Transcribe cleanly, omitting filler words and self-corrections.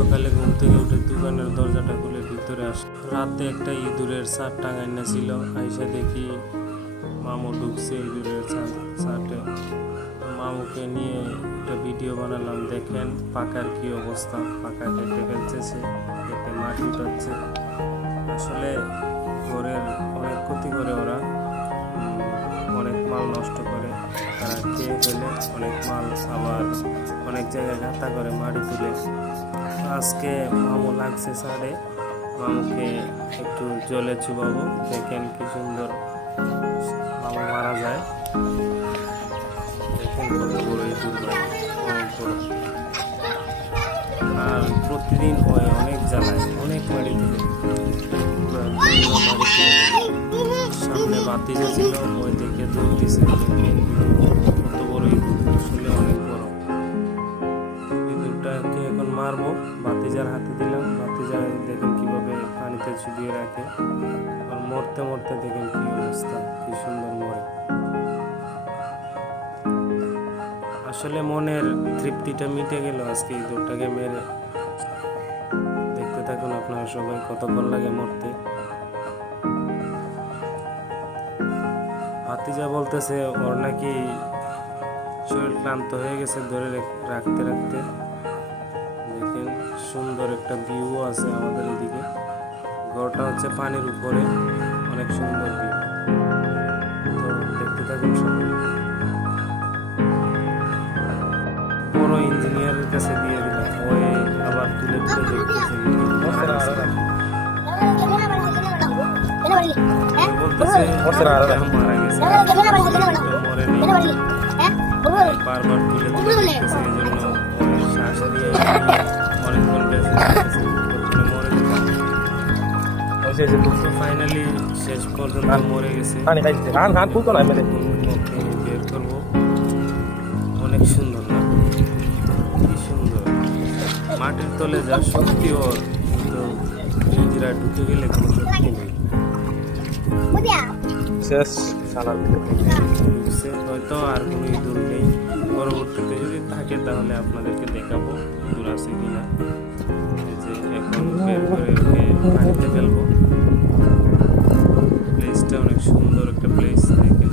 সকালে ঘুম থেকে উঠে দোকানের দরজাটা খুলে ভিতরে আস। রাতে একটা ইঁদুরের ছাদ টাঙাইনা ছিল, আইসা দেখি মামু ঢুকছে ইঁদুরের ছাদে। মামুকে নিয়ে একটা ভিডিও বানালাম। দেখেন পাকার কি অবস্থা, পাকা কেটে ফেলছে, সে কেটে মাটি উঠাচ্ছে। আসলে ঘরের অনেক ক্ষতি করে ওরা, অনেক মাল নষ্ট করে, তারা খেয়ে ফেলে অনেক মাল, আবার অনেক জায়গায় গাঁথা করে মাটি তুলে। আজকে মামু লাগছে ছাদে, মামুকে একটু জলে চুবাবো। দেখেন কি সুন্দর মামু মারা যায়। দেখেন কত বড় ইঁদুর ভাই, অনেক বড়। আর প্রতিদিন হয় অনেক জ্বালায়, অনেক মাটি তুলে, সামনে বাতিজা ছিল, ওই দিকে দৌড় দিছে। কত বড় ইঁদুর, আসলে অনেক বড়। ইঁদুরটাকে এখন মারবো, বাতিজার হাতে দিলাম। বাতিজা দেখেন কিভাবে পানিতে চুবিয়ে রাখে, আর মরতে মরতে দেখেন কি অবস্থা, কি সুন্দর মরে। আসলে মনের তৃপ্তিটা মিটে গেল আজকে ইঁদুরটাকে মেরে। দেখতে থাকুন আপনারা সবাই, কতক্ষণ লাগে মরতে। ভাতিজা বলতেছে ওর নাকি শরীর ক্লান্ত হয়ে গেছে ধরে রাখতে রাখতে। দেখেন সুন্দর একটা ভিউ আছে আমাদের এদিকে, ঘরটা হচ্ছে পানির উপরে, অনেক সুন্দর ভিউ। তো দেখতে থাকুন সবাই। বড় ইঞ্জিনিয়ারের কাছে দিয়ে দিলাম, ওই আবার তুলে তুলে দেখতেছে মারা গেছে, বারবার তুলে তুলে দেখতেছে। এই জন্য শ্বাস দিয়ে অনেকক্ষণ ফাইনালি শেষ পর্যন্ত মরে গেছে। বের করবো, অনেক সুন্দর না, কি সুন্দর। মাটির তলে যা শক্তি ওর, কিন্তু ইঞ্জিরা ঢুকে গেলে কোনো শক্তি নেই। হয়তো আর কোনো ইঁদুর নেই, পরবর্তীতে যদি থাকে তাহলে আপনাদেরকে দেখাবো ইঁদুর আছে কিনা। যে এখন বের করে ওকে পানিতে ফেলবো। প্লেসটা অনেক সুন্দর একটা প্লেস, দেখেন।